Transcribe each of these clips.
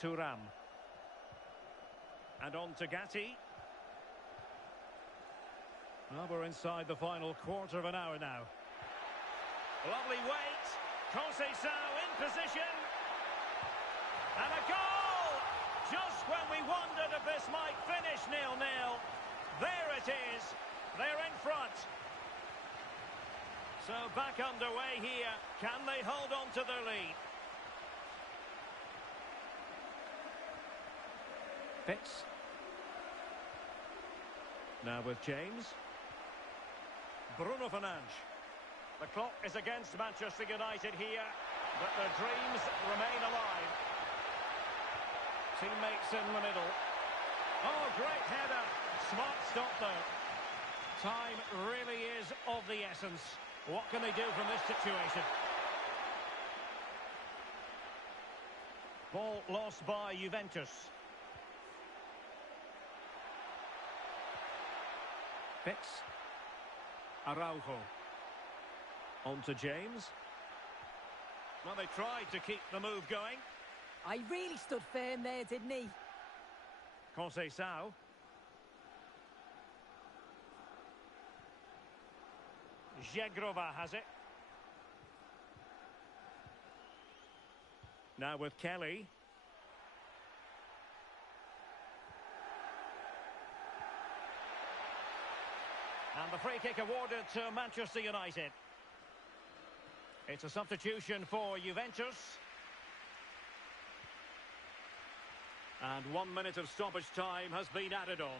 Thuram. And on to Gatti. Well, we're inside the final quarter of an hour now. Lovely weight. Conceição in position. And a goal! Just when we wondered if this might finish 0-0. There it is. They're in front. So back underway here. Can they hold on to their lead? Fitz. Now with James. Bruno Fernandes. The clock is against Manchester United here, but their dreams remain alive. Teammates in the middle. Oh, great header. Smart stop though. Time really is of the essence. What can they do from this situation? Ball lost by Juventus. Fitz. Araujo. On to James. Well, they tried to keep the move going. I really stood firm there, didn't he? Conceição. Zhegrova has it. Now with Kelly. And the free kick awarded to Manchester United. It's a substitution for Juventus. And 1 minute of stoppage time has been added on.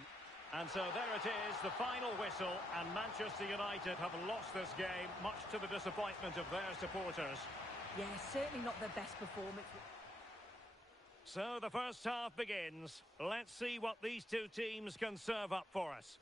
And so there it is, the final whistle, and Manchester United have lost this game, much to the disappointment of their supporters. Yeah, certainly not their best performance. So the first half begins. Let's see what these two teams can serve up for us.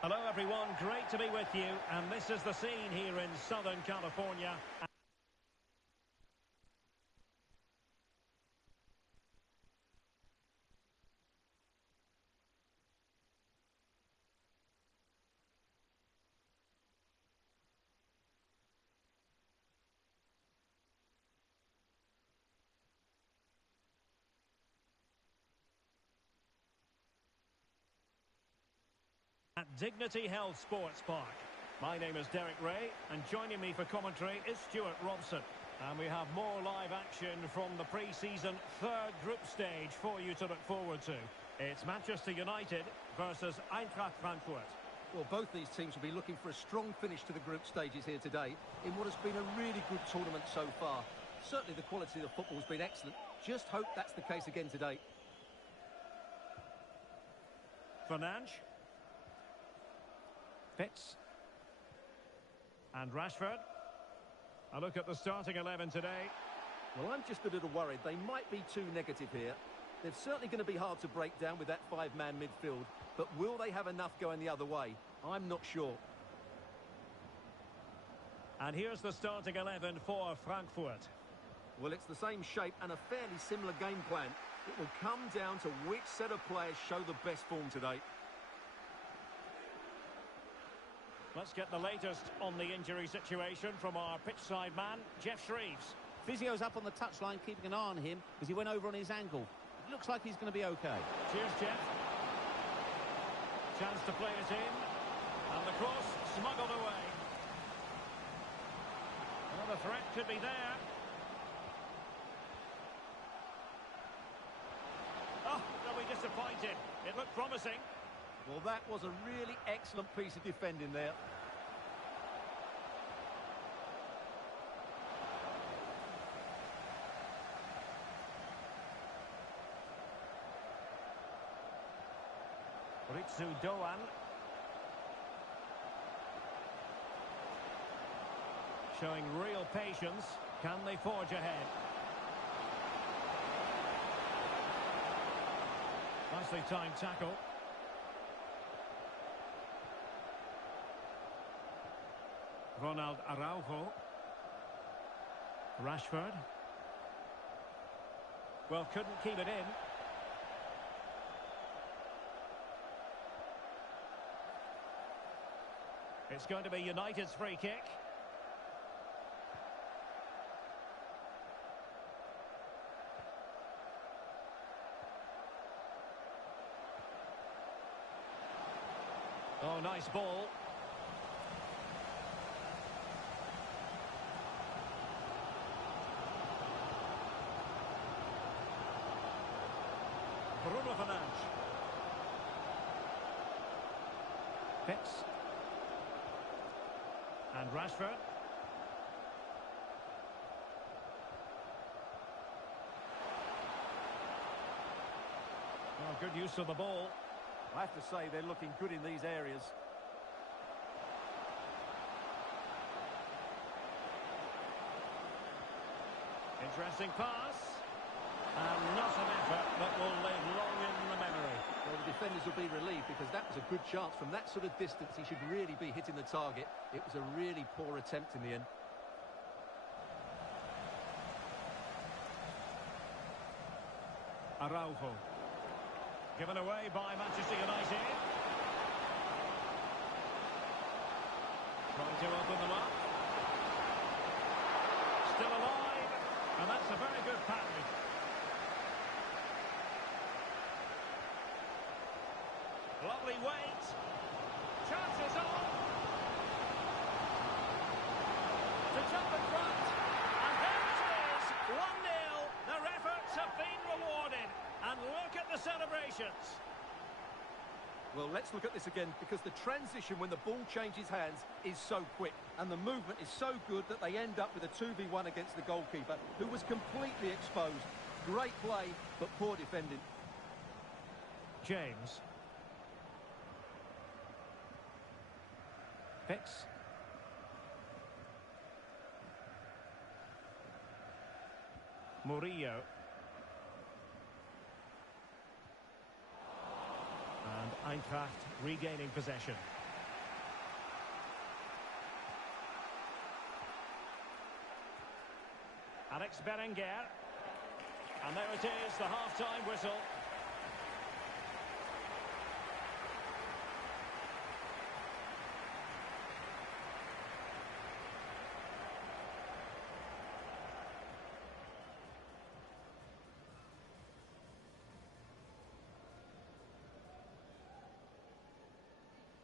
Hello everyone, great to be with you, and this is the scene here in Southern California. At Dignity Health Sports Park. My name is Derek Ray, and joining me for commentary is Stuart Robson. And we have more live action from the pre-season third group stage for you to look forward to. It's Manchester United versus Eintracht Frankfurt. Well, both these teams will be looking for a strong finish to the group stages here today in what has been a really good tournament so far. Certainly the quality of the football has been excellent. Just hope that's the case again today. Fernandes. Fitz. And Rashford. A look at the starting 11 today. Well, I'm just a little worried. They might be too negative here. They're certainly going to be hard to break down with that five-man midfield. But will they have enough going the other way? I'm not sure. And here's the starting 11 for Frankfurt. Well, it's the same shape and a fairly similar game plan. It will come down to which set of players show the best form today. Let's get the latest on the injury situation from our pitchside man, Jeff Shreeves. Physio's up on the touchline, keeping an eye on him because he went over on his ankle. It looks like he's going to be okay. Cheers, Jeff. Chance to play it in. And the cross smuggled away. Well, the threat could be there. Oh, they'll be disappointed. It looked promising. Well, that was a really excellent piece of defending there. Ritsu Doan. Showing real patience. Can they forge ahead? Nicely timed tackle. Ronald Araujo. Rashford. Well, couldn't keep it in. It's going to be United's free kick. Oh, nice ball. Bruno Fernandes. Fix. And Rashford. Oh, good use of the ball. I have to say they're looking good in these areas. Interesting pass. And not an effort that will live long in the memory. Well, the defenders will be relieved because that was a good chance. From that sort of distance, he should really be hitting the target. It was a really poor attempt in the end. Araujo. Given away by Manchester United. Trying to open them up. Still alive. And that's a very good parry. Lovely weight. Chances on. To jump in front. And there it is. 1-0. Their efforts have been rewarded. And look at the celebrations. Well, let's look at this again because the transition when the ball changes hands is so quick and the movement is so good that they end up with a 2v1 against the goalkeeper who was completely exposed. Great play, but poor defending. James. Fix. Murillo. And Eintracht regaining possession. Alex Berenguer. And there it is, the half-time whistle.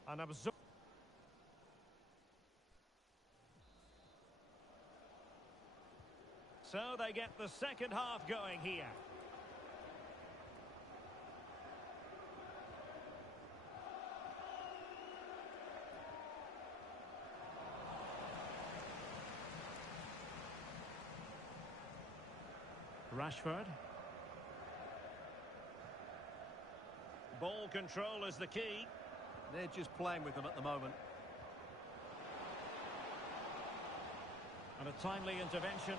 And absorb. So they get the second half going here. Rashford. Ball control is the key. They're just playing with them at the moment. And a timely intervention.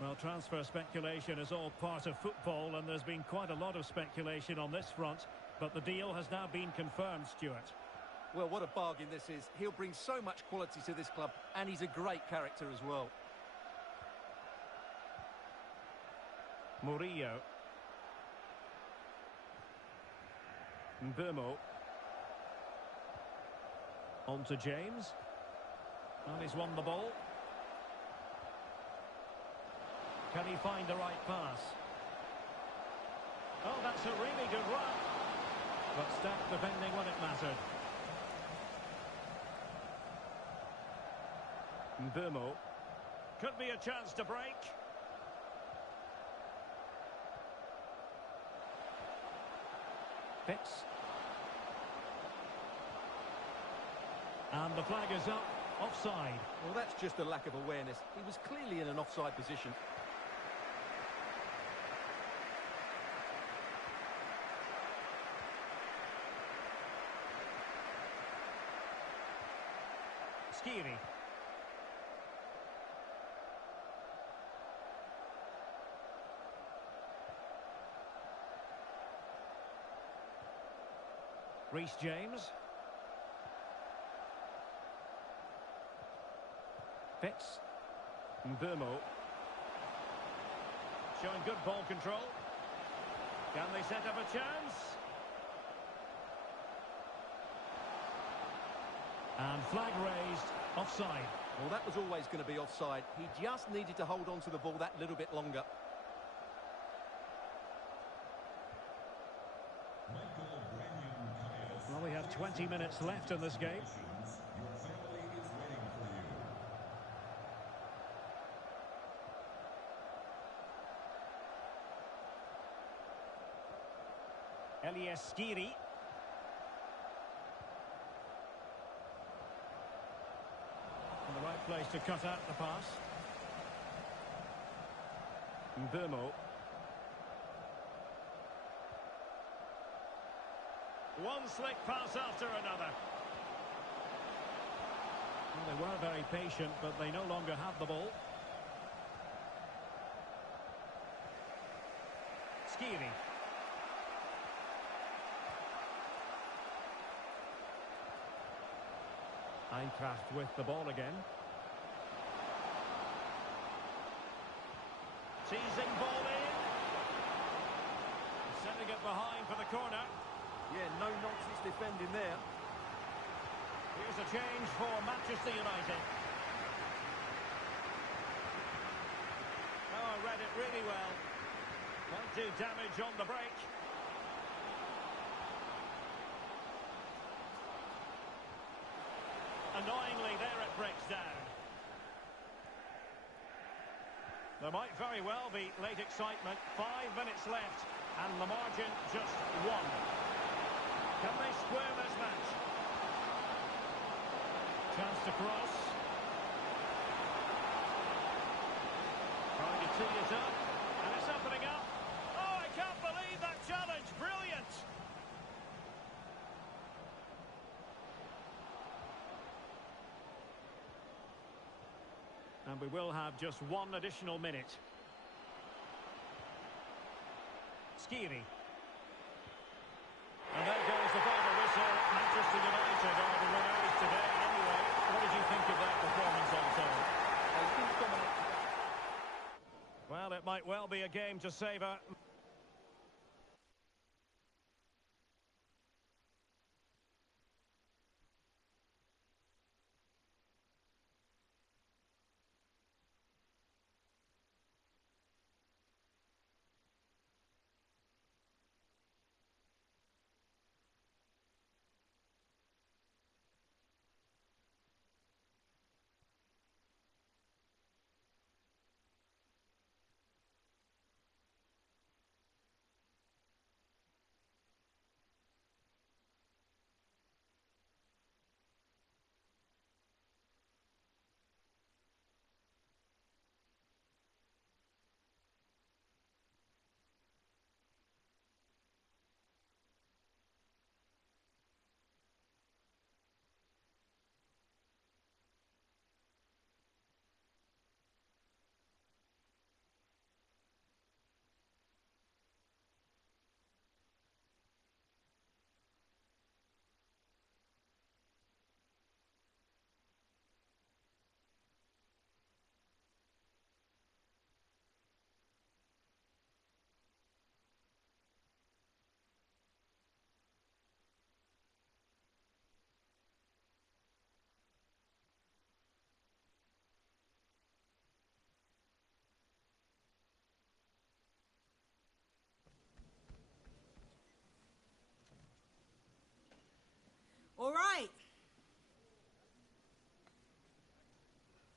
Well, transfer speculation is all part of football, and there's been quite a lot of speculation on this front, but the deal has now been confirmed, Stuart. Well, what a bargain this is. He'll bring so much quality to this club, and he's a great character as well. Murillo. Mbeumo. On to James. And he's won the ball. Can he find the right pass? Oh, that's a really good run. But stout defending when it mattered. Mbeumo. Could be a chance to break. Fix. And the flag is up. Offside. Well, that's just a lack of awareness. He was clearly in an offside position. Skiri. Reece James. Fitz. Mbeumo. Showing good ball control. Can they set up a chance? And flag raised. Offside. Well, that was always going to be offside. He just needed to hold on to the ball that little bit longer. Well, we have 20 minutes left in this game. Elias Skiri. In the right place to cut out the pass. Mbeumo. One slick pass after another. Well, they were very patient, but they no longer have the ball. Skiri. Eintracht with the ball again. Teasing ball in. Sending it behind for the corner. Yeah, no-nonsense defending there. Here's a change for Manchester United. Oh, read it really well. Won't do damage on the break. Annoyingly, there it breaks down. There might very well be late excitement. 5 minutes left, and the margin just 1. Can they square this match? Chance to cross. Trying to tee it up, and it's opening up. Oh, I can't believe that challenge. Brilliant. And we will have just 1 additional minute. Skiri. And there goes the final whistle. Manchester United are the winners today anyway. What did you think of that performance on film? Well, it might well be a game to savour.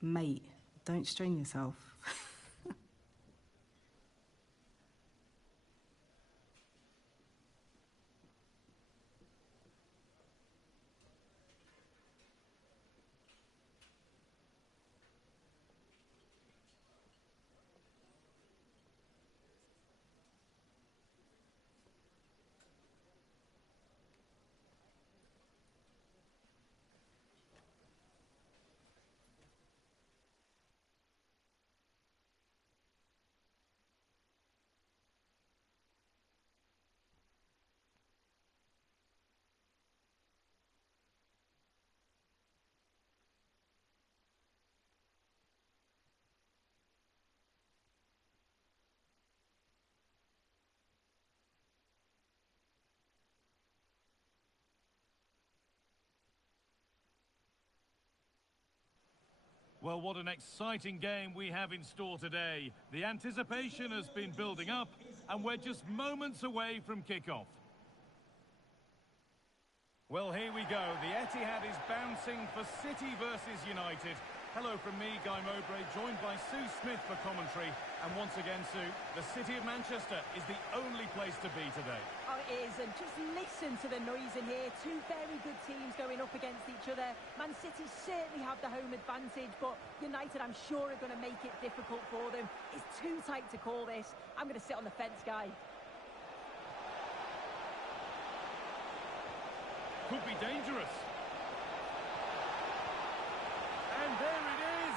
Mate, don't strain yourself. Well, what an exciting game we have in store today. The anticipation has been building up, and we're just moments away from kickoff. Well, here we go. The Etihad is bouncing for City versus United. Hello from me, Guy Mowbray, joined by Sue Smith for commentary. And once again, Sue, the City of Manchester is the only place to be today. Oh, it is, and just listen to the noise in here. Two very good teams going up against each other. Man City certainly have the home advantage, but United, I'm sure, are going to make it difficult for them. It's too tight to call this. I'm going to sit on the fence, Guy. Could be dangerous. And there it is!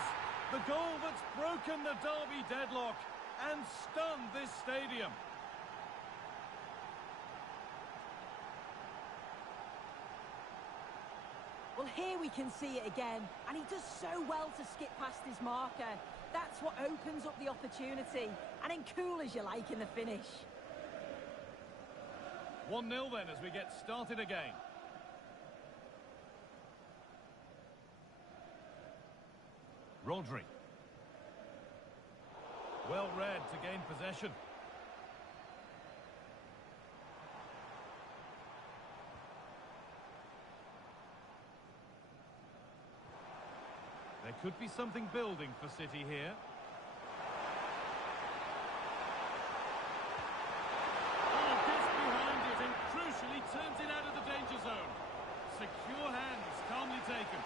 The goal that's broken the derby deadlock and stunned this stadium. Well, here we can see it again, and he does so well to skip past his marker. That's what opens up the opportunity, and then cool as you like in the finish. 1-0 then as we get started again. Rodri. Well read to gain possession. There could be something building for City here. Oh, gets behind it and crucially turns it out of the danger zone. Secure hands, calmly taken.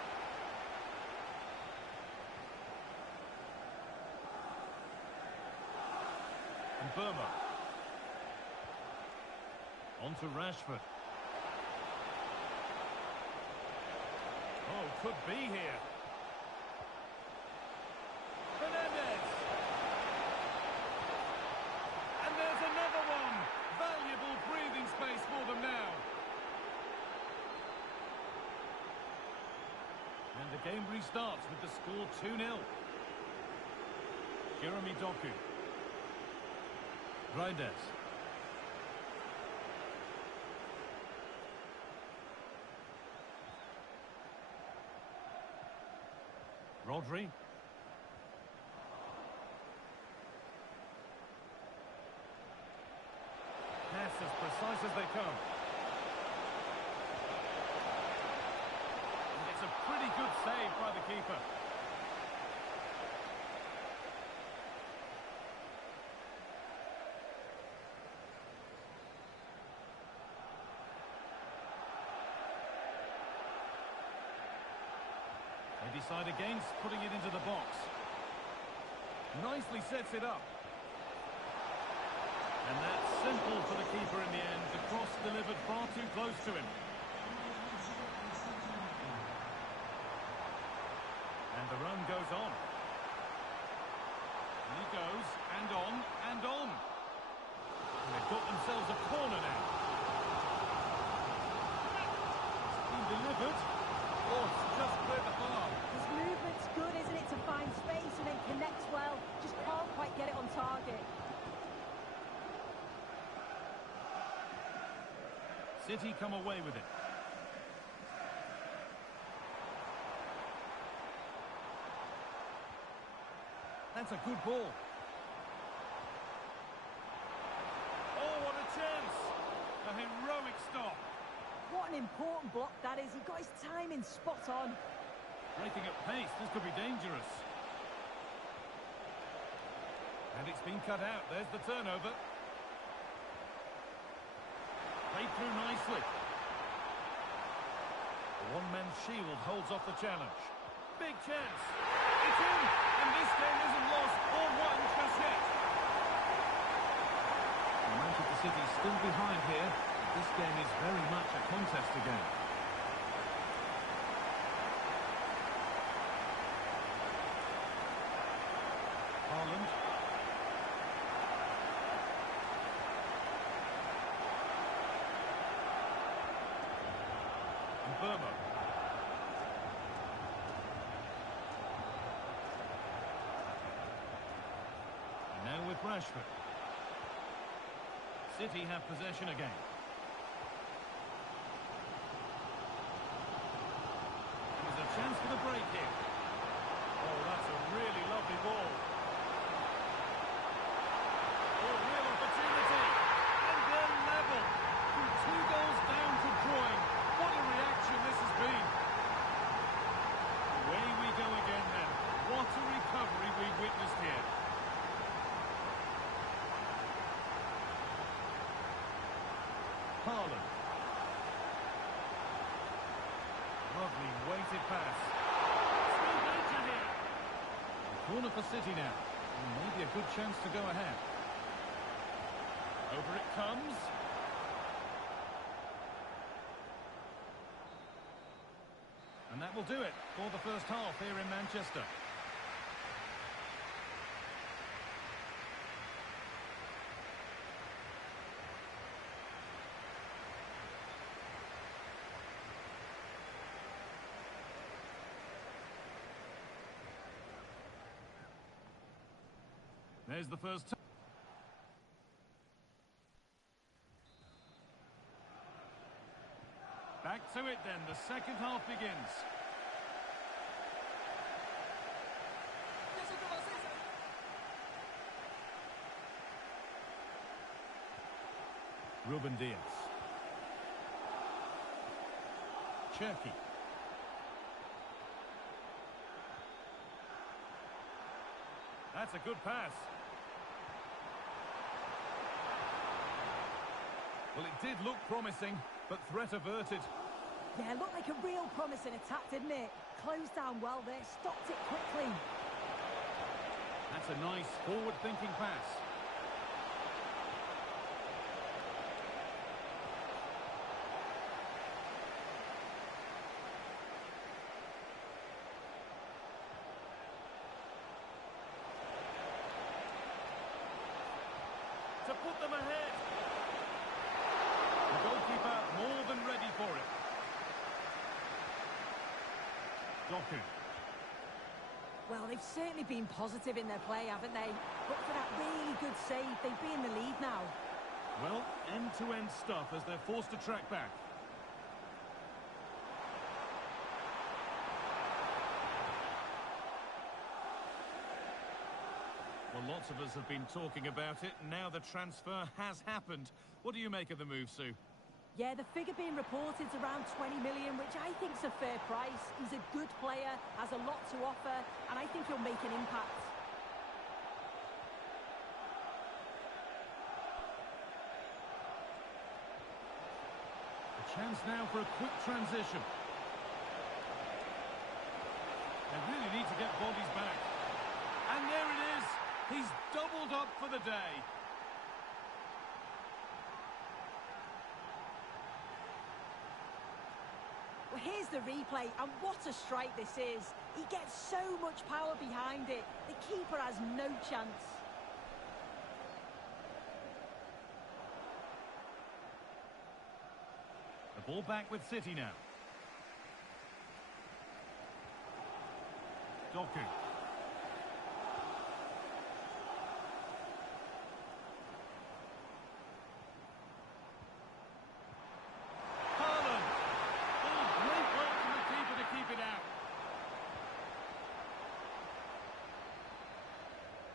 And Burma. On to Rashford. Oh, could be here. Fernandes. And there's another one. Valuable breathing space for them now. And the game restarts with the score 2-0. Jeremy Doku. Reinders. Rodri. Pass as precise as they come. And it's a pretty good save by the keeper. They decide against putting it into the box. Nicely sets it up. And that's simple for the keeper in the end. The cross delivered far too close to him. And the run goes on. And he goes, and on, and on. And they've got themselves a corner now. It's been delivered. Oh, it's just cleared the bar. His movement's good, isn't it, to find space and then connects well. Just can't quite get it on target. City come away with it. That's a good ball. Oh, what a chance! A heroic stop. What an important block that is. He got his timing spot on. Breaking at pace, this could be dangerous. And it's been cut out. There's the turnover. Played through nicely. The one-man shield holds off the challenge. Big chance. It's in. And this game isn't lost or won just yet. Manchester City still behind here. This game is very much a contest again. Haaland. And Burma. And now with Rashford. City have possession again. There's a chance for the break here. Oh, that's a really lovely ball. Oh, real opportunity. And they're level. From 2 goals down to drawing. What a reaction this has been. Away we go again then. What a recovery we've witnessed here. Haaland. Lovely weighted pass. Still danger here. Corner for City now. And maybe a good chance to go ahead. Over it comes. And that will do it for the first half here in Manchester. There's the first time. Back to it then, the second half begins. Ruben Diaz. Cherki. That's a good pass. Well, it did look promising, but threat averted. Yeah, looked like a real promising attack, didn't it? Closed down well there, stopped it quickly. That's a nice forward-thinking pass. To put them ahead. The goalkeeper more than ready for it. Doku. Well, they've certainly been positive in their play, haven't they? But for that really good save, they'd be in the lead now. Well, end-to-end stuff as they're forced to track back. Well, lots of us have been talking about it. Now the transfer has happened. What do you make of the move, Sue? Yeah, the figure being reported is around 20 million, which I think is a fair price. He's a good player, has a lot to offer, and I think he'll make an impact. A chance now for a quick transition. They really need to get bodies back. And there it is. He's doubled up for the day. Well, here's the replay, and what a strike this is. He gets so much power behind it. The keeper has no chance. The ball back with City now. Doku.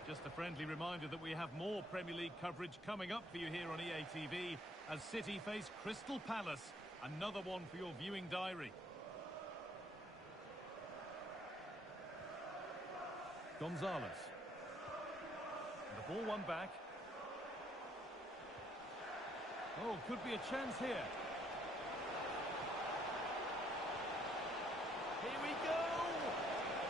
Just a friendly reminder that we have more Premier League coverage coming up for you here on EA TV as City face Crystal Palace. Another one for your viewing diary. Gonzalez. The Ball won back. Oh, could be a chance here. Here we go!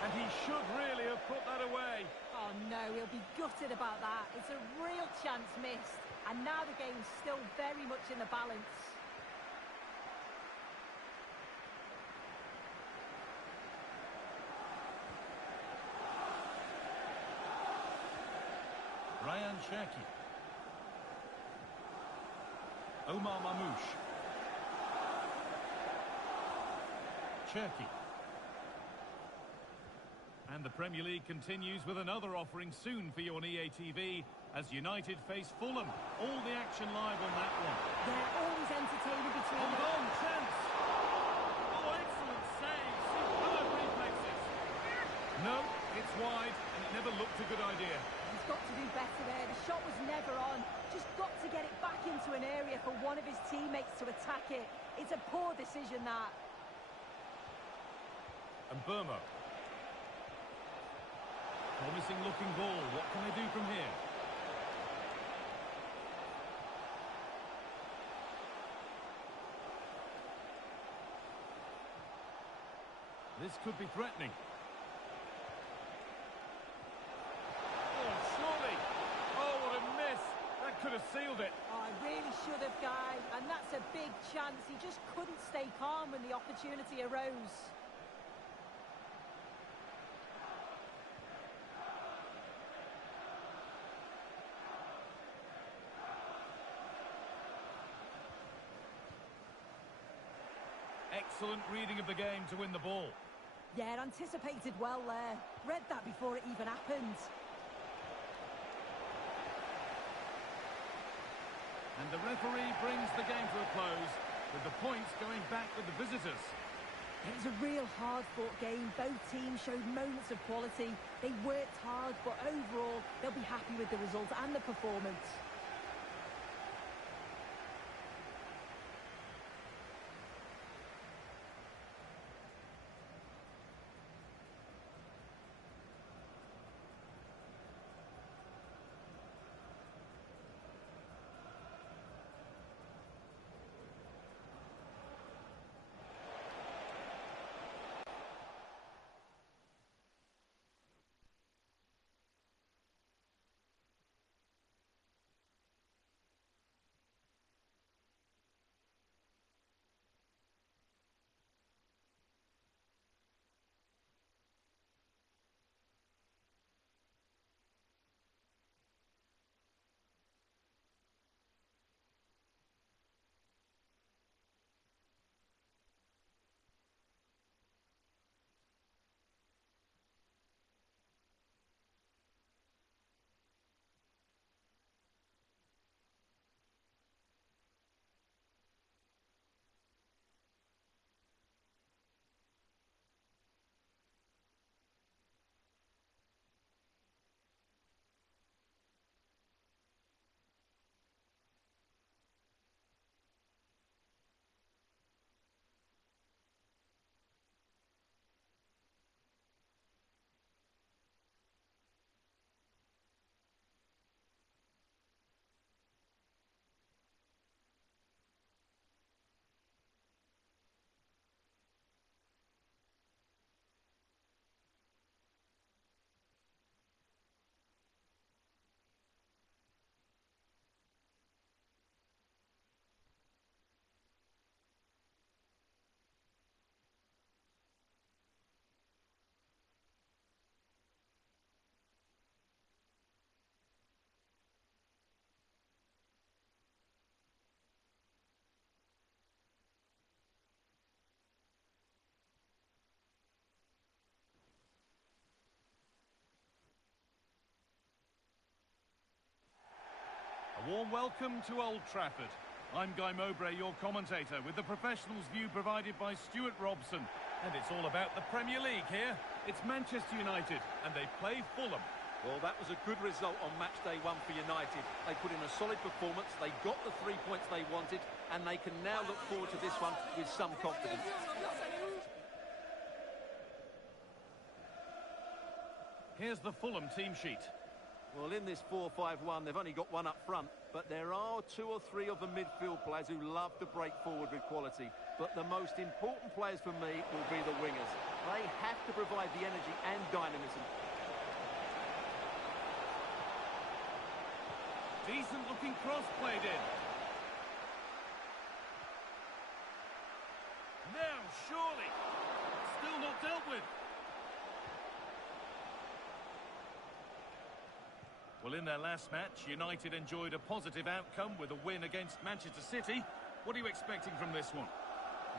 And he should really have put that away. Oh no, he'll be gutted about that. It's a real chance missed. And now the game's still very much in the balance. Ryan Cherki. Omar Mamouche. Cherki. And the Premier League continues with another offering soon for you on EA TV as United face Fulham. All the action live on that one. They're always entertaining between Hold them. on, chance! Oh, excellent save! Superb reflexes! No, it's wide, and it never looked a good idea. He's got to do better there. The shot was never on. Just got to get it back into an area for one of his teammates to attack it. It's a poor decision, that. And Burmo. Promising looking ball. What can they do from here? This could be threatening. Oh, surely! Oh, what a miss! That could have sealed it. Oh, I really should have, Guy. And that's a big chance. He just couldn't stay calm when the opportunity arose. Excellent reading of the game to win the ball. Yeah, anticipated well there. Read that before it even happened. And the referee brings the game to a close, with the points going back with the visitors. It was a real hard-fought game. Both teams showed moments of quality. They worked hard, but overall, they'll be happy with the result and the performance. A warm welcome to Old Trafford. I'm Guy Mowbray, your commentator, with the professionals' view provided by Stuart Robson. And it's all about the Premier League here. It's Manchester United, and they play Fulham. Well, that was a good result on match day one for United. They put in a solid performance, they got the 3 points they wanted, and they can now look forward to this one with some confidence. Here's the Fulham team sheet. Well, in this 4-5-1, they've only got one up front, but there are 2 or 3 of the midfield players who love to break forward with quality. But the most important players for me will be the wingers. They have to provide the energy and dynamism. Decent looking cross played in. Now, surely. Still not dealt with. Well, in their last match, United enjoyed a positive outcome with a win against Manchester City. What are you expecting from this one?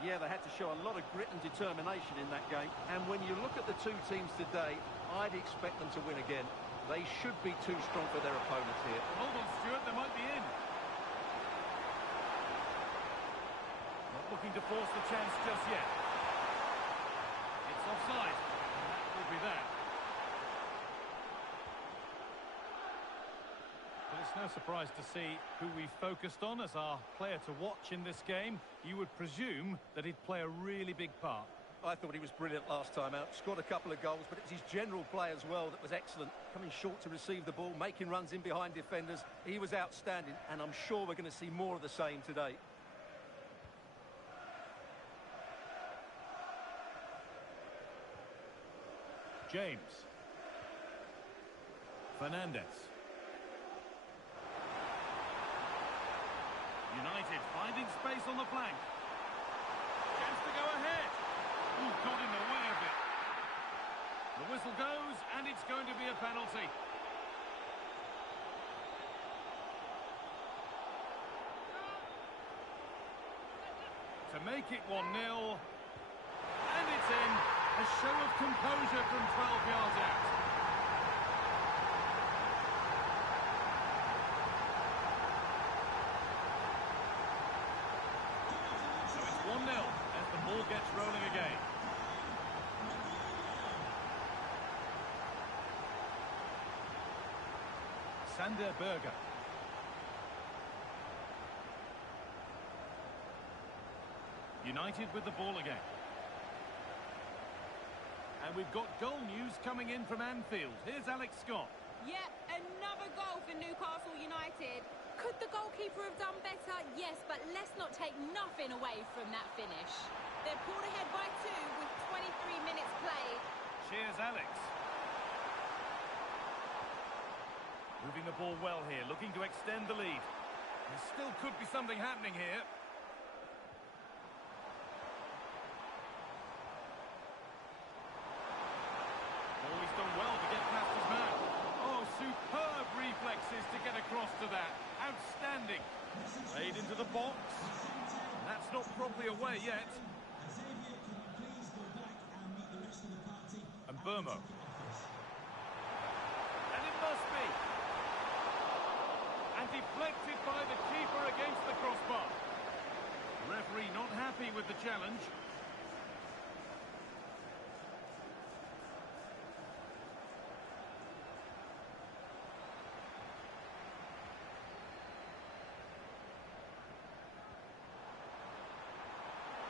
Yeah, they had to show a lot of grit and determination in that game. And when you look at the two teams today, I'd expect them to win again. They should be too strong for their opponents here. Hold on, Stuart, they might be in. Not looking to force the chance just yet. It's offside, and that will be that. Well, it's no surprise to see who we focused on as our player to watch in this game. You would presume that he'd play a really big part. I thought he was brilliant last time out. Scored a couple of goals, but it was his general play as well that was excellent. Coming short to receive the ball, making runs in behind defenders. He was outstanding, and I'm sure we're going to see more of the same today. James. Fernandes. United finding space on the flank. Chance to go ahead. Ooh, got in the way of it. The whistle goes, and it's going to be a penalty. To make it 1-0. And it's in. A show of composure from 12 yards out. So it's 1-0 as the ball gets rolling again. Sander Berge. United with the ball again. And we've got goal news coming in from Anfield. Here's Alex Scott. Yep, another goal for Newcastle United. Could the goalkeeper have done better? Yes, but let's not take nothing away from that finish. They're pulled ahead by 2 with 23 minutes played. Cheers, Alex. Moving the ball well here, looking to extend the lead. There still could be something happening here. Always done well to get past his man. Oh, superb reflexes to get across to that. Outstanding. Played into the box. That's not properly away yet. And Burmo. And it must be. And deflected by the keeper against the crossbar. Referee not happy with the challenge.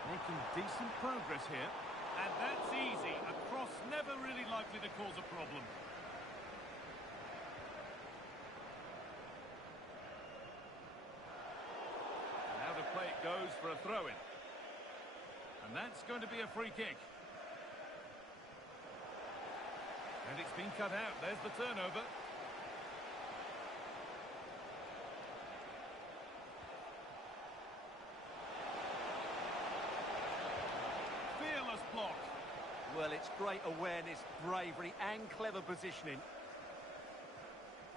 Making decent progress here. And that's easy. A cross never really likely to cause a problem. And out of play it goes for a throw-in. And that's going to be a free kick. And it's been cut out. There's the turnover. Block. Well, it's great awareness, bravery and clever positioning.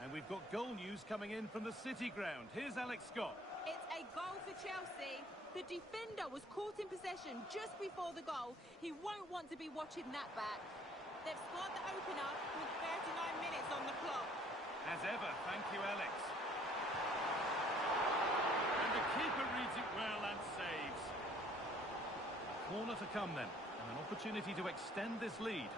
And we've got goal news coming in from the City ground. Here's Alex Scott. It's a goal for Chelsea. The defender was caught in possession just before the goal. He won't want to be watching that back. They've scored the opener with 39 minutes on the clock. As ever, thank you, Alex. And the keeper reads it well and saves. Corner to come then. And an opportunity to extend this lead.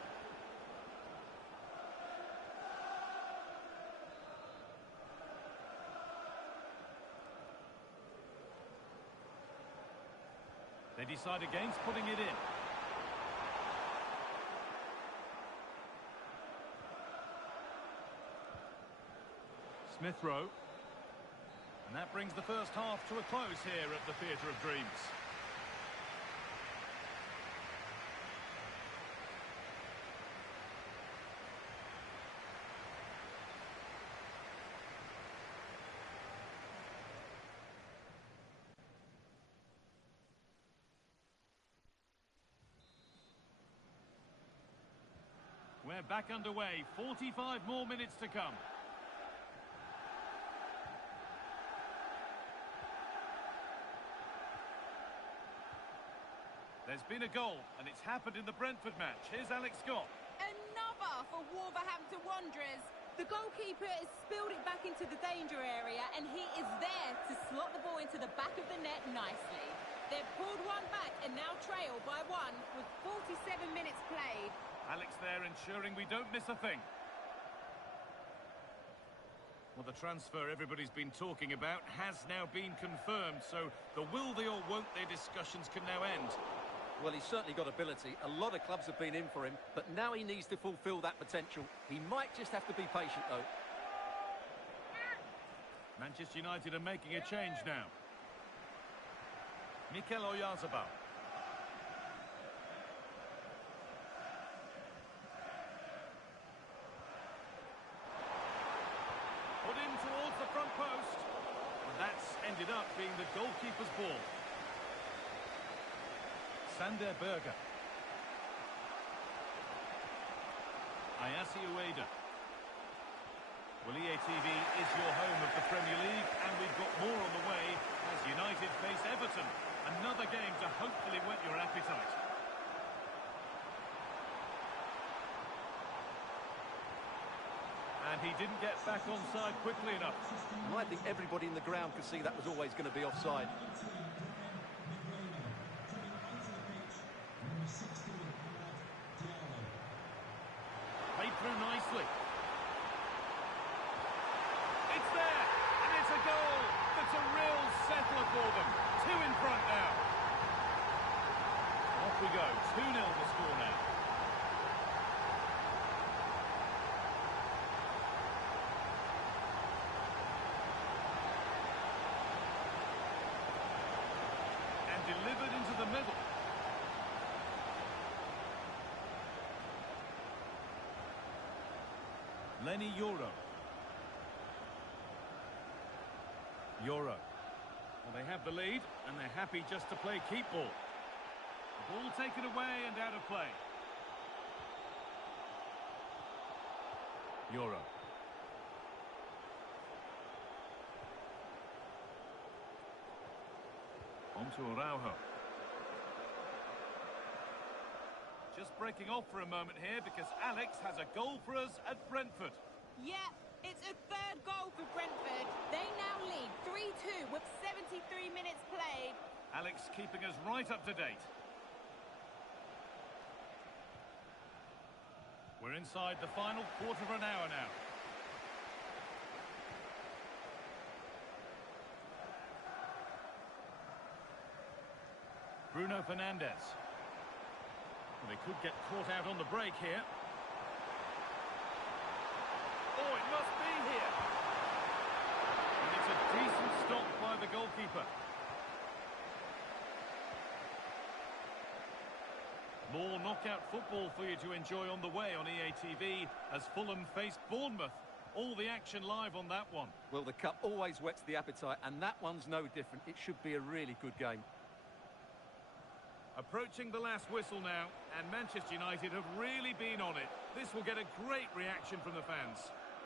They decide against putting it in. Smith Rowe. And that brings the first half to a close here at the Theatre of Dreams. We're back underway, 45 more minutes to come. There's been a goal, and it's happened in the Brentford match. Here's Alex Scott. Another for Wolverhampton Wanderers. The goalkeeper has spilled it back into the danger area, and he is there to slot the ball into the back of the net nicely. They've pulled one back and now trail by one with 47 minutes played. Alex there ensuring we don't miss a thing. Well, the transfer everybody's been talking about has now been confirmed, so the will they or won't they discussions can now end. Well, he's certainly got ability. A lot of clubs have been in for him, but now he needs to fulfil that potential. He might just have to be patient, though. Manchester United are making a change now. Mikel Oyarzabal. Put in towards the front post. And that's ended up being the goalkeeper's ball. Sander Berge. Ayase Ueda. Well, EATV is your home of the Premier League, and we've got more on the way as United face Everton. Another game to hopefully whet your appetite. And he didn't get back onside quickly enough. I think everybody in the ground could see that was always going to be offside. Played through nicely. It's there, and it's a goal. That's a real settler for them. 2 in front now. Off we go. 2-0 the score now. And delivered into the middle. Lenny Yoro. Well, they have the lead, and they're happy just to play keep ball. The ball taken away and out of play. Yoro. On to Araujo. Just breaking off for a moment here because Alex has a goal for us at Brentford. Yeah, it's a third goal for Brentford. They now lead 3-2 with 73 minutes played. Alex keeping us right up to date. We're inside the final quarter of an hour now. Bruno Fernandes. Well, they could get caught out on the break here. Oh, it must be here. And it's a decent stop by the goalkeeper. More knockout football for you to enjoy on the way on EATV as Fulham face Bournemouth. All the action live on that one. Well, the cup always whets the appetite, and that one's no different. It should be a really good game. Approaching the last whistle now, and Manchester United have really been on it. This will get a great reaction from the fans.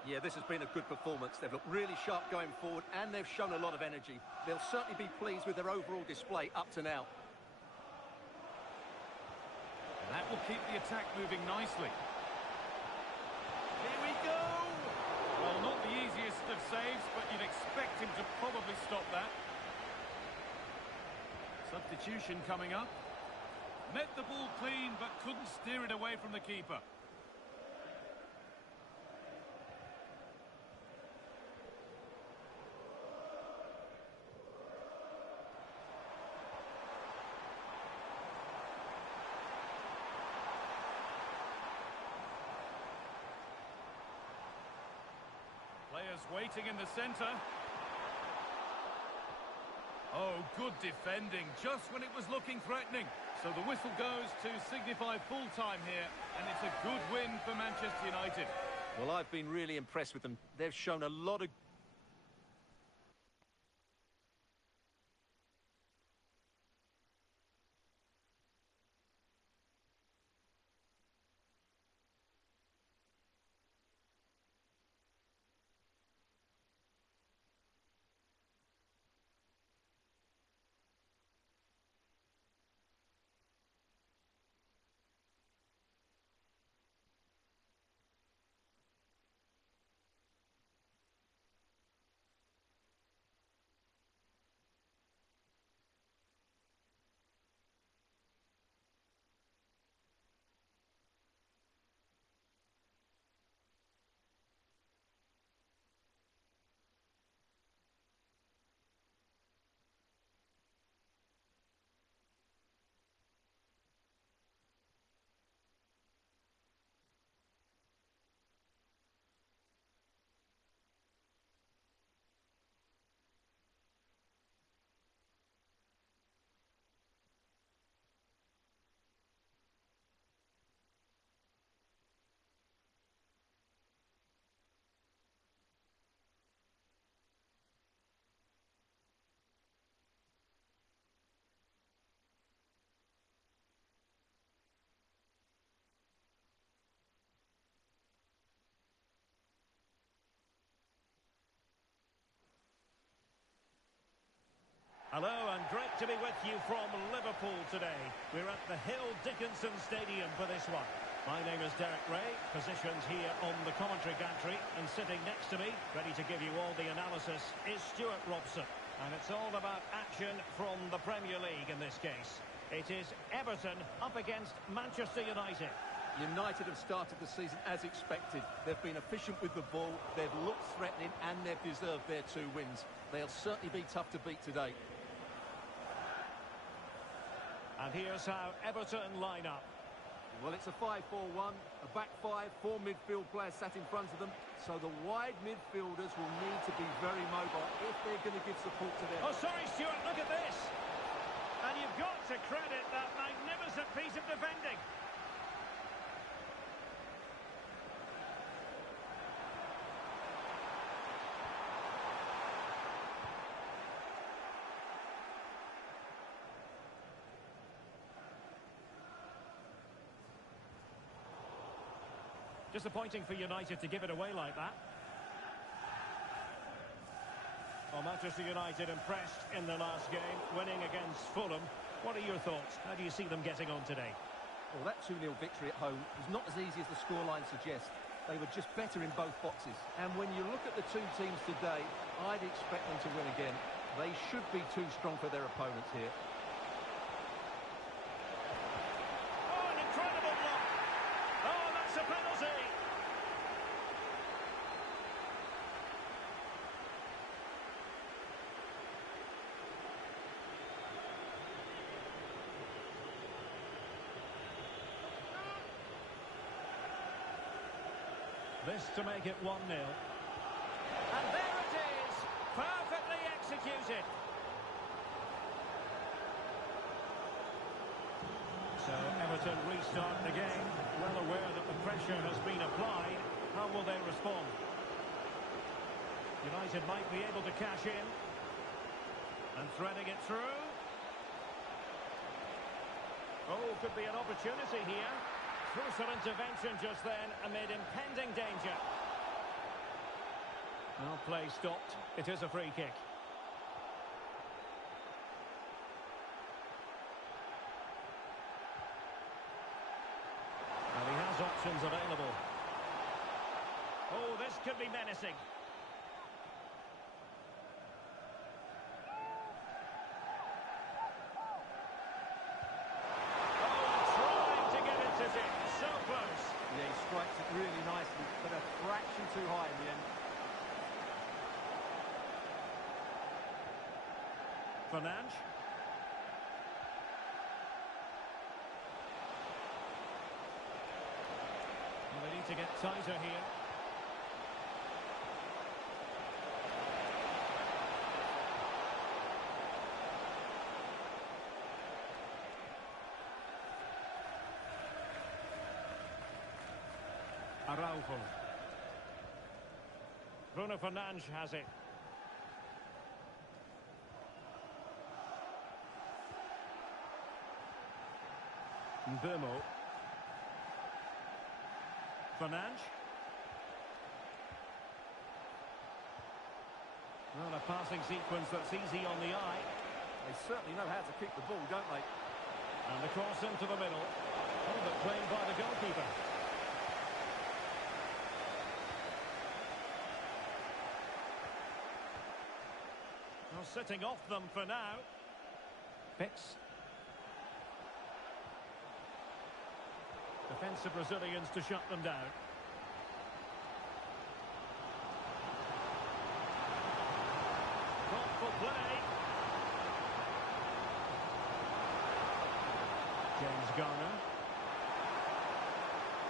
Yeah, this has been a good performance. They've looked really sharp going forward, and they've shown a lot of energy. They'll certainly be pleased with their overall display up to now. That will keep the attack moving nicely. Here we go! Well, not the easiest of saves, but you'd expect him to probably stop that. Substitution coming up. Met the ball clean, but couldn't steer it away from the keeper. players waiting in the centre. Oh, good defending, just when it was looking threatening. So the whistle goes to signify full time here, and it's a good win for Manchester United. Well, I've been really impressed with them. They've shown a lot of... Hello, and great to be with you from Liverpool today. We're at the Hill Dickinson Stadium for this one. My name is Derek Ray, positioned here on the commentary gantry, and sitting next to me, ready to give you all the analysis, is Stuart Robson. And it's all about action from the Premier League in this case. It is Everton up against Manchester United. United have started the season as expected. They've been efficient with the ball, they've looked threatening, and they've deserved their 2 wins. They'll certainly be tough to beat today. And here's how Everton line up. Well, it's a 5-4-1, a back 5, 4 midfield players sat in front of them, so the wide midfielders will need to be very mobile if they're going to give support to them. Oh, sorry, Stuart, look at this. And you've got to credit that magnificent piece of defending. Disappointing for United to give it away like that. Well, Manchester United impressed in their last game, winning against Fulham. What are your thoughts? How do you see them getting on today? Well, that 2-0 victory at home was not as easy as the scoreline suggests. They were just better in both boxes. And when you look at the two teams today, I'd expect them to win again. They should be too strong for their opponents here. Oh, an incredible block. Oh, that's a penalty. This to make it 1-0. And there it is! Perfectly executed. So Everton restart the game, well aware that the pressure has been applied. How will they respond? United might be able to cash in. And threading it through. Oh, could be an opportunity here. Crucial intervention just then amid impending danger. Well, play stopped. It is a free kick. And he has options available. Oh, this could be menacing. Yeah, he strikes it really nicely, but a fraction too high in the end. Fernandes. Well, they need to get tighter here. Araujo. Bruno Fernandes has it. Mbeumo. Fernandes. Well, a passing sequence that's easy on the eye. They certainly know how to kick the ball, don't they? And the cross into the middle. Oh, but played by the goalkeeper. Well, sitting off them for now. Fix. Defensive Brazilians to shut them down. Thoughtful play. James Garner.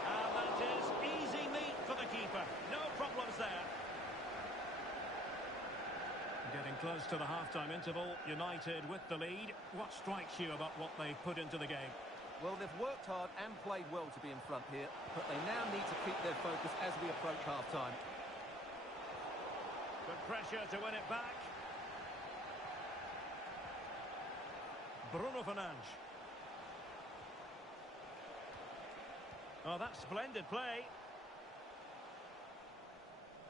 And that is easy meat for the keeper. No problems there. Getting close to the half-time interval. United with the lead. What strikes you about what they put into the game? Well, they've worked hard and played well to be in front here, but they now need to keep their focus as we approach half-time. Good pressure to win it back. Bruno Fernandes. Oh, that's splendid play.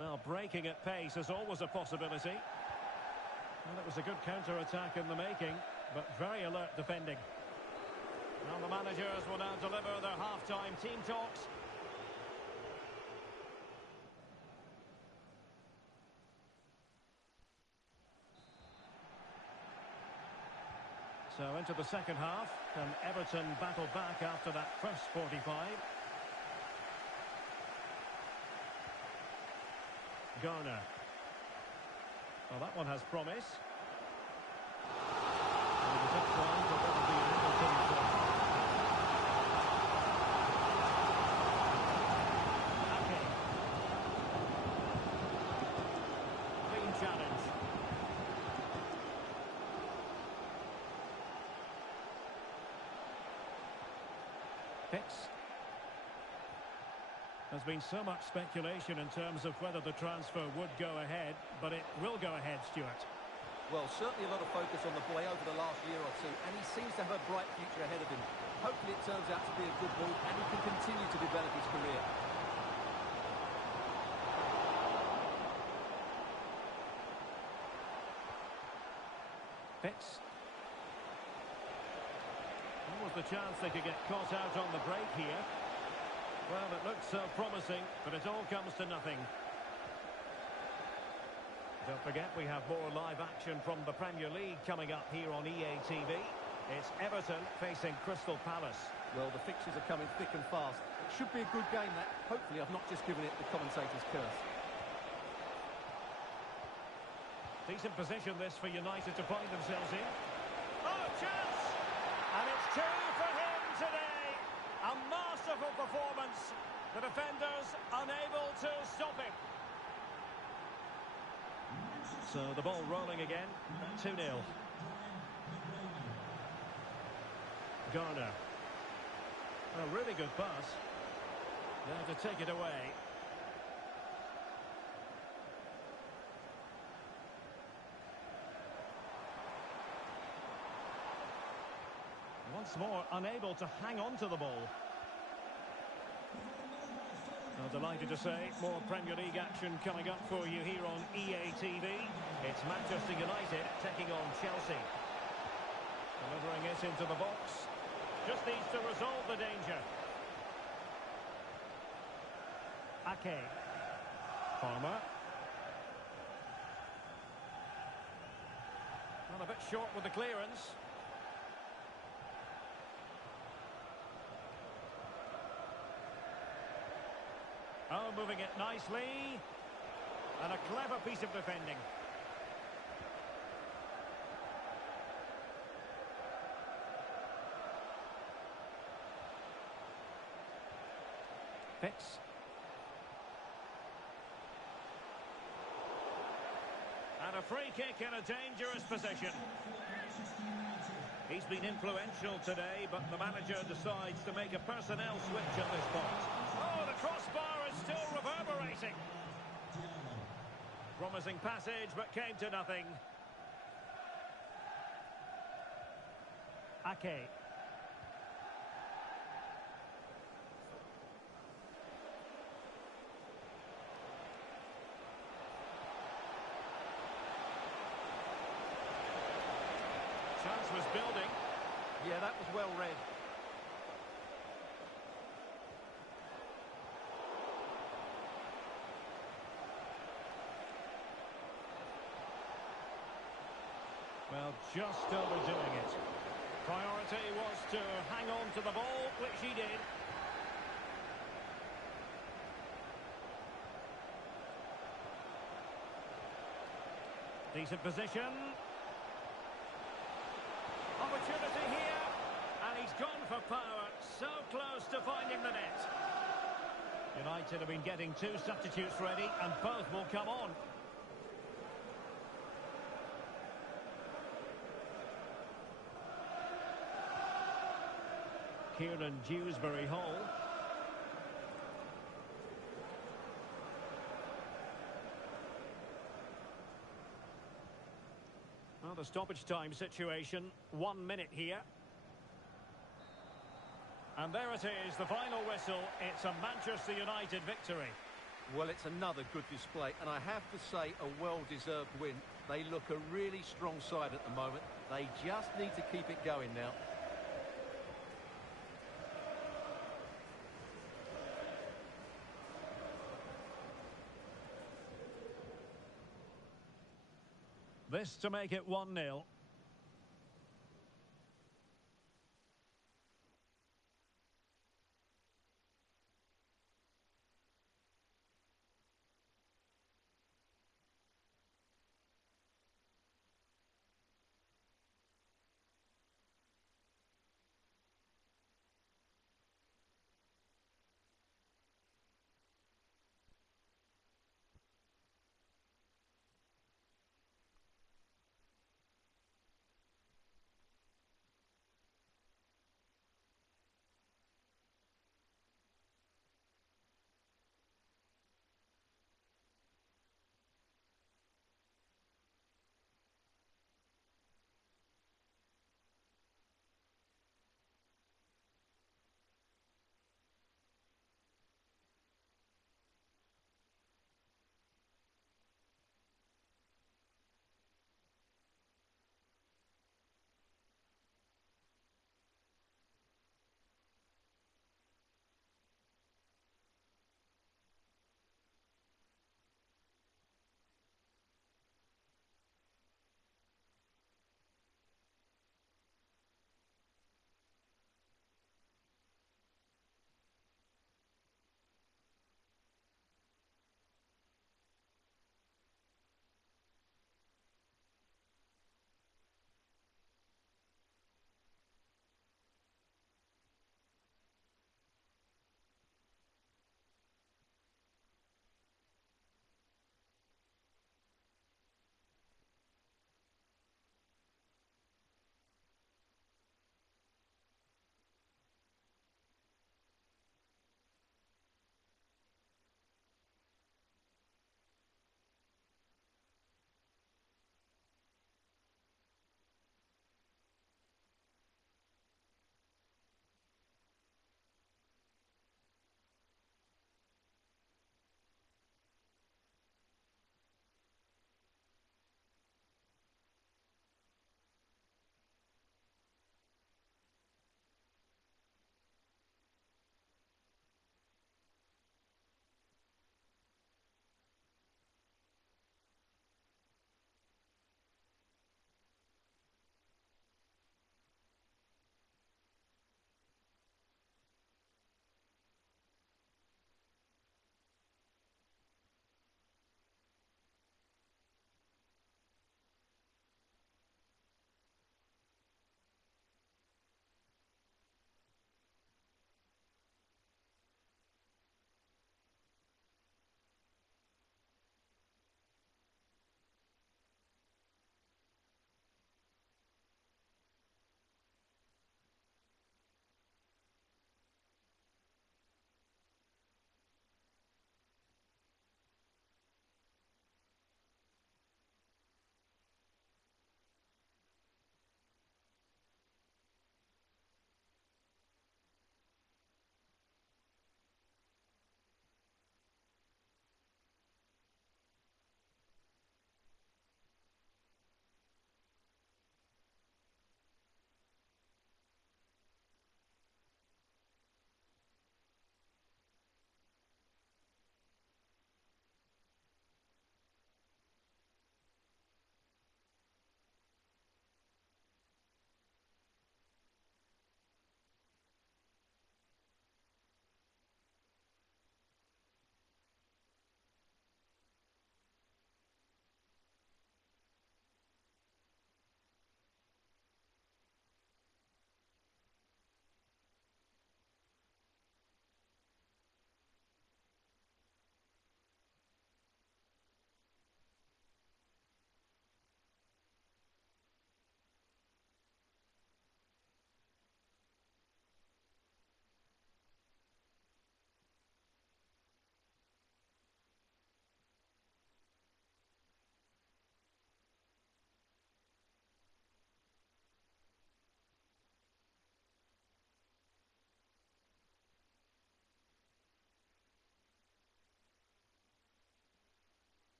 Well, breaking at pace is always a possibility. Well, it was a good counter-attack in the making, but very alert defending. Now the managers will now deliver their half-time team talks. So into the second half, can Everton battle back after that first 45? Garner. Well, that one has promise. And the top one for one of the Everton players. Ake. Clean challenge. Fix. There's been so much speculation in terms of whether the transfer would go ahead, but it will go ahead, Stuart. Well, certainly a lot of focus on the boy over the last year or two, and he seems to have a bright future ahead of him. Hopefully it turns out to be a good move, and he can continue to develop his career. Fix. What was the chance they could get caught out on the break here? Well, it looked so promising, but it all comes to nothing. Don't forget, we have more live action from the Premier League coming up here on EA TV. It's Everton facing Crystal Palace. Well, the fixtures are coming thick and fast. It should be a good game, that. Hopefully I've not just given it the commentator's curse. Decent position this for United to find themselves in. Oh, chance! And it's two for him today. A masterful performance. The defenders unable to stop him. So the ball rolling again. 2-0. Garner. A really good pass. There to take it away. Once more, unable to hang on to the ball. Well, delighted to say, more Premier League action coming up for you here on EA TV. It's Manchester United taking on Chelsea. Delivering it into the box. Just needs to resolve the danger. Ake. Farmer. Well, a bit short with the clearance. Oh, moving it nicely. And a clever piece of defending. Fix. And a free kick in a dangerous position. He's been influential today, but the manager decides to make a personnel switch at this point. Oh, the crossbar is still reverberating. Promising passage, but came to nothing. Ake. Chance was building. Yeah, that was well read. Well, just overdoing it. Priority was to hang on to the ball, which he did. Decent position. Opportunity here. And he's gone for power. So close to finding the net. United have been getting two substitutes ready, and both will come on. Kieran Dewsbury-Hall. Well, the stoppage time situation, 1 minute here. And there it is, the final whistle. It's a Manchester United victory. Well, it's another good display, and I have to say a well-deserved win. They look a really strong side at the moment. They just need to keep it going now. This to make it 1-0.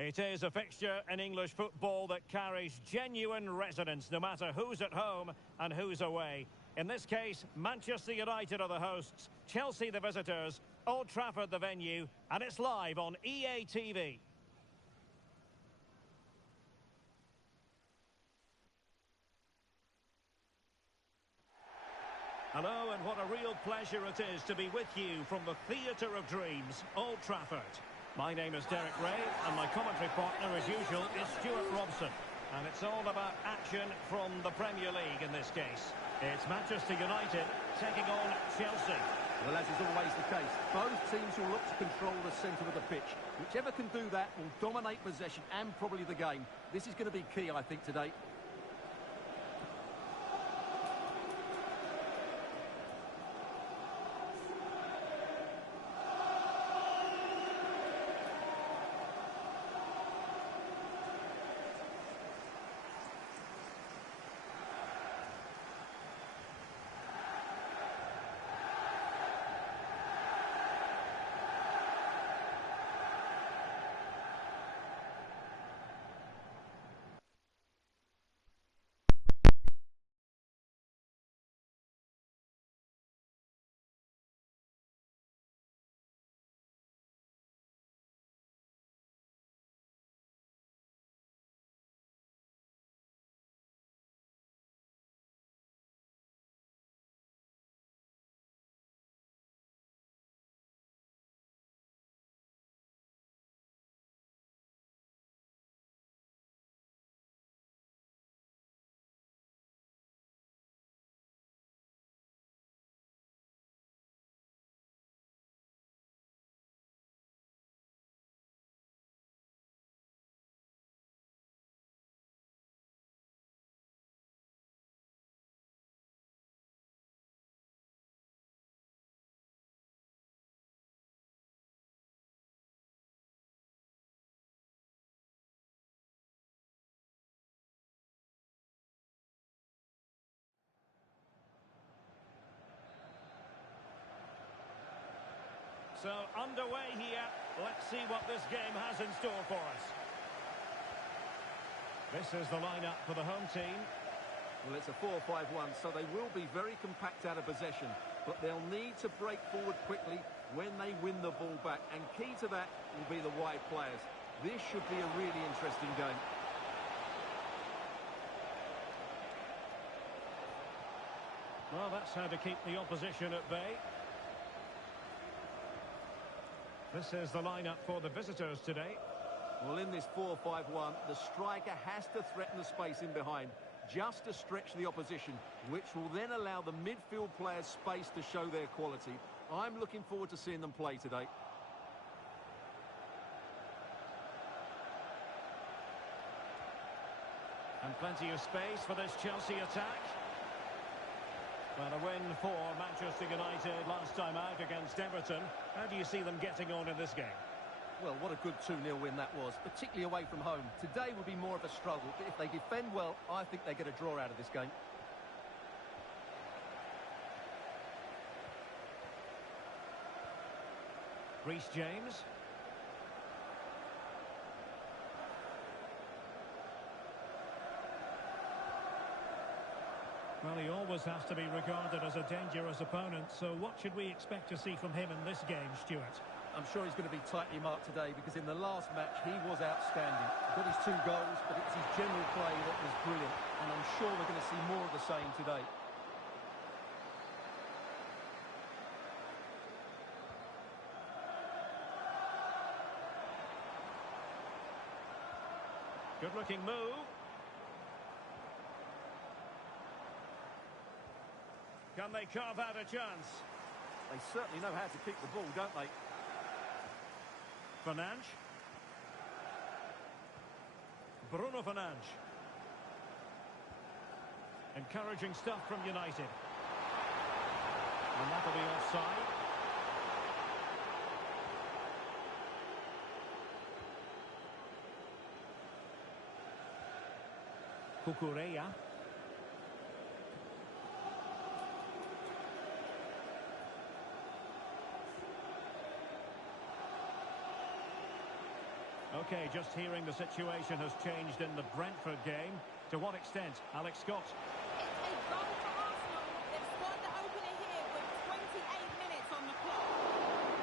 It is a fixture in English football that carries genuine resonance, no matter who's at home and who's away. In this case, Manchester United are the hosts, Chelsea the visitors, Old Trafford the venue, and it's live on EA TV. Hello, and what a real pleasure it is to be with you from the Theatre of Dreams, Old Trafford. My name is Derek Ray, and my commentary partner, as usual, is Stuart Robson. And it's all about action from the Premier League in this case. It's Manchester United taking on Chelsea. Well, as is always the case, both teams will look to control the centre of the pitch. Whichever can do that will dominate possession and probably the game. This is going to be key, I think, today. So, underway here. Let's see what this game has in store for us. This is the lineup for the home team. Well, it's a 4-5-1, so they will be very compact out of possession. But they'll need to break forward quickly when they win the ball back. And key to that will be the wide players. This should be a really interesting game. Well, that's how to keep the opposition at bay. This is the lineup for the visitors today. Well, in this 4-5-1, the striker has to threaten the space in behind, just to stretch the opposition, which will then allow the midfield players space to show their quality. I'm looking forward to seeing them play today. And plenty of space for this Chelsea attack. Well, a win for Manchester United last time out against Everton. How do you see them getting on in this game? Well, what a good 2-0 win that was, particularly away from home. Today would be more of a struggle, but if they defend well, I think they get a draw out of this game. Reece James. Well, he always has to be regarded as a dangerous opponent, so what should we expect to see from him in this game, Stuart? I'm sure he's going to be tightly marked today because in the last match he was outstanding. He got his 2 goals, but it was his general play that was brilliant, and I'm sure we're going to see more of the same today. Good-looking move. Can they carve out a chance? They certainly know how to keep the ball, don't they? Fernandes. Bruno Fernandes. Encouraging stuff from United. And that'll be offside. Cucurella. Okay, just hearing the situation has changed in the Brentford game. To what extent? Alex Scott. It's a goal for Arsenal. They've scored the opener here with 28 minutes on the clock.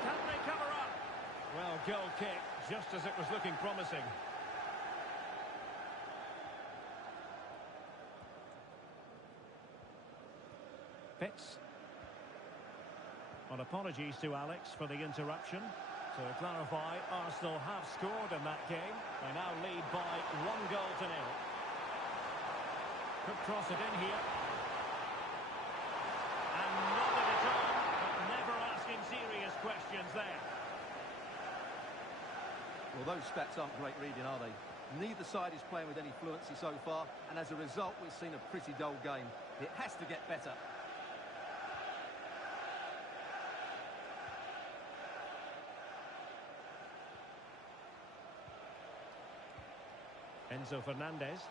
Can they cover up? Well, goal kick, just as it was looking promising. Fitz. Well, apologies to Alex for the interruption. To clarify, Arsenal have scored in that game. They now lead by 1-0. Could cross it in here. And nodded it on, but never asking serious questions there. Well, those stats aren't great reading, are they? Neither side is playing with any fluency so far, and as a result, we've seen a pretty dull game. It has to get better. Enzo Fernandez.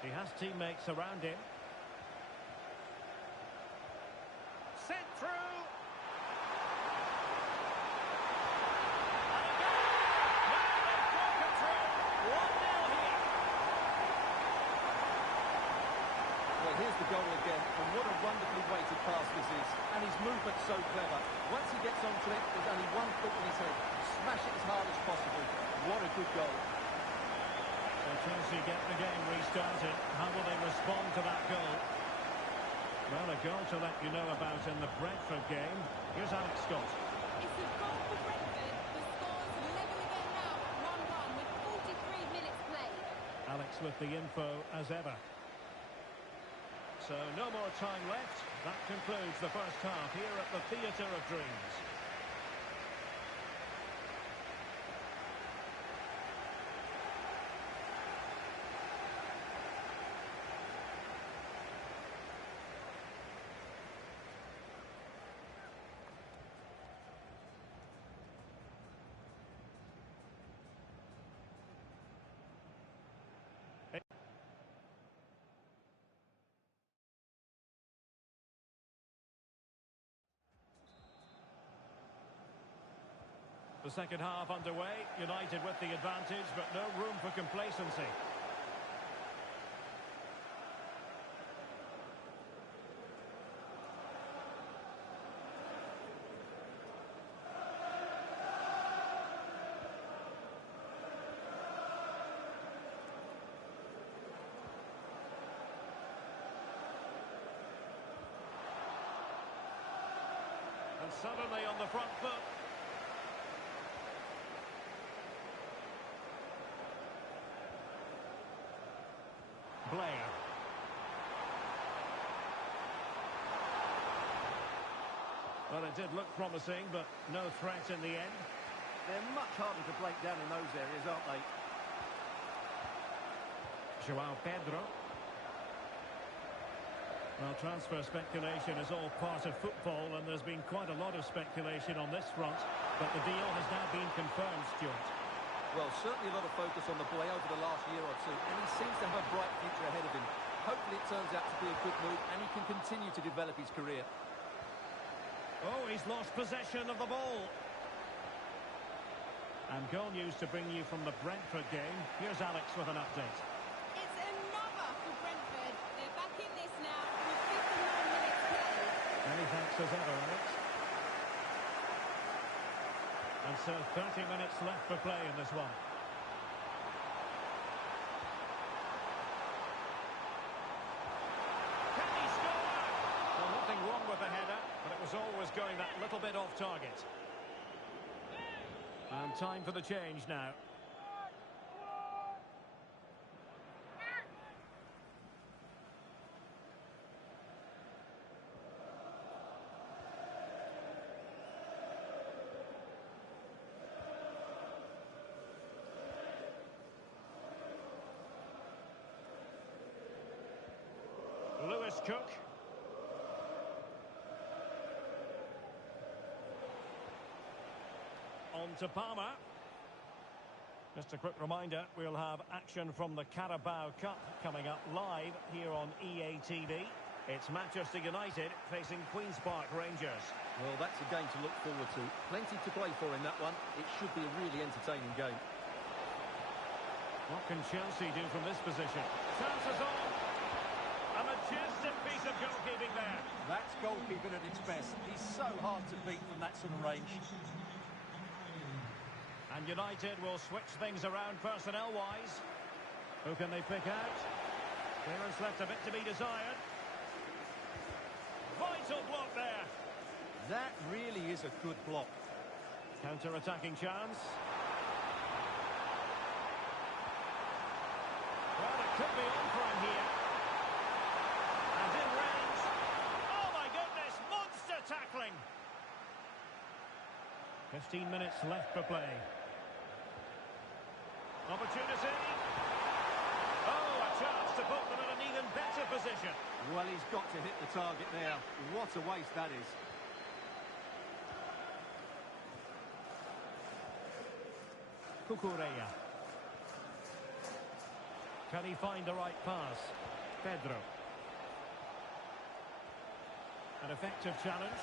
He has teammates around him. Sent through. And a goal! Now they've broken through. 1-0 here. Well, here's the goal again, and what a wonderfully weighted pass this is. And his movement's so clever. Once he gets onto it, there's only one thought in his head. Smash it as hard as possible. What a good goal. So Chelsea get the game restarted. How will they respond to that goal? Well, a goal to let you know about in the Brentford game. Here's Alex Scott. It's a goal for Brentford. The score's level again now at 1-1 with 43 minutes played. Alex with the info as ever. So no more time left. That concludes the first half here at the Theatre of Dreams. The second half underway, United with the advantage, but no room for complacency. And suddenly on the front foot. Blair. Well, it did look promising, but no threat in the end. They're much harder to break down in those areas, aren't they? João Pedro. Well, transfer speculation is all part of football, and there's been quite a lot of speculation on this front, but the deal has now been confirmed, Stuart. Well, certainly a lot of focus on the boy over the last year or two, and he seems to have a bright future ahead of him. Hopefully it turns out to be a good move, and he can continue to develop his career. Oh, he's lost possession of the ball. And goal news to bring you from the Brentford game. Here's Alex with an update. It's another for Brentford. They're back in this now with 59 minutes played. Many thanks as ever, Alex. And so 30 minutes left for play in this one. Can he score? Well, nothing wrong with the header, but it was always going that little bit off target. And time for the change now. Lewis Cook. On to Palmer. Just a quick reminder, we'll have action from the Carabao Cup coming up live here on EA TV. It's Manchester United facing Queen's Park Rangers. Well, that's a game to look forward to. Plenty to play for in that one. It should be a really entertaining game. What can Chelsea do from this position? Chances on. A majestic piece of goalkeeping there. That's goalkeeping at its best. He's so hard to beat from that sort of range. And United will switch things around personnel-wise. Who can they pick out? Clearance left a bit to be desired. Vital block there. That really is a good block. Counter-attacking chance. Well, it could be on for him here. And in range. Oh, my goodness. Monster tackling. 15 minutes left for play. Opportunity. Oh, a chance to put them in an even better position. Well, he's got to hit the target there. What a waste that is. Cucurella. Can he find the right pass? Pedro. An effective challenge.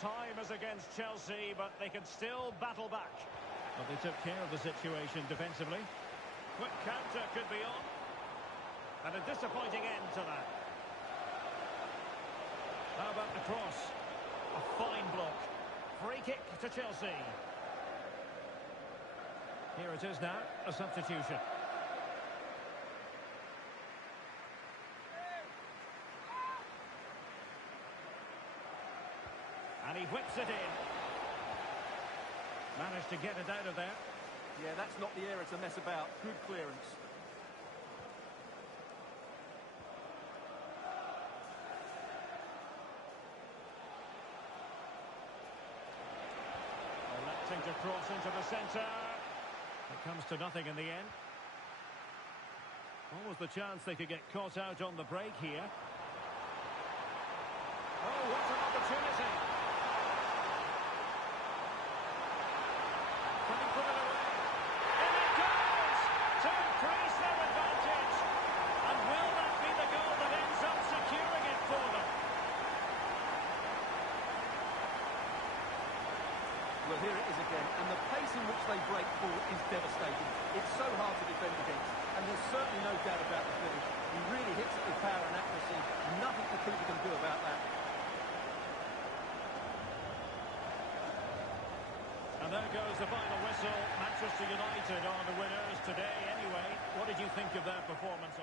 Time is against Chelsea, but they can still battle back. But they took care of the situation defensively. Quick counter could be on. And a disappointing end to that. How about the cross? A fine block. Free kick to Chelsea. Here it is now, a substitution. And he whips it in. Managed to get it out of there. Yeah, that's not the area to mess about. Good clearance. Electing to cross into the centre. It comes to nothing in the end. What was the chance they could get caught out on the break here? Oh, what an opportunity! Can he put it away? In it goes! To increase their advantage! And will that be the goal that ends up securing it for them? Well, here it is again, and the pace in which they break forward is devastating. It's so hard to defend against, and there's certainly no doubt about the finish. He really hits it with power and accuracy. Nothing the keeper can do about that. And there goes the final whistle. Manchester United are the winners today anyway. What did you think of their performance?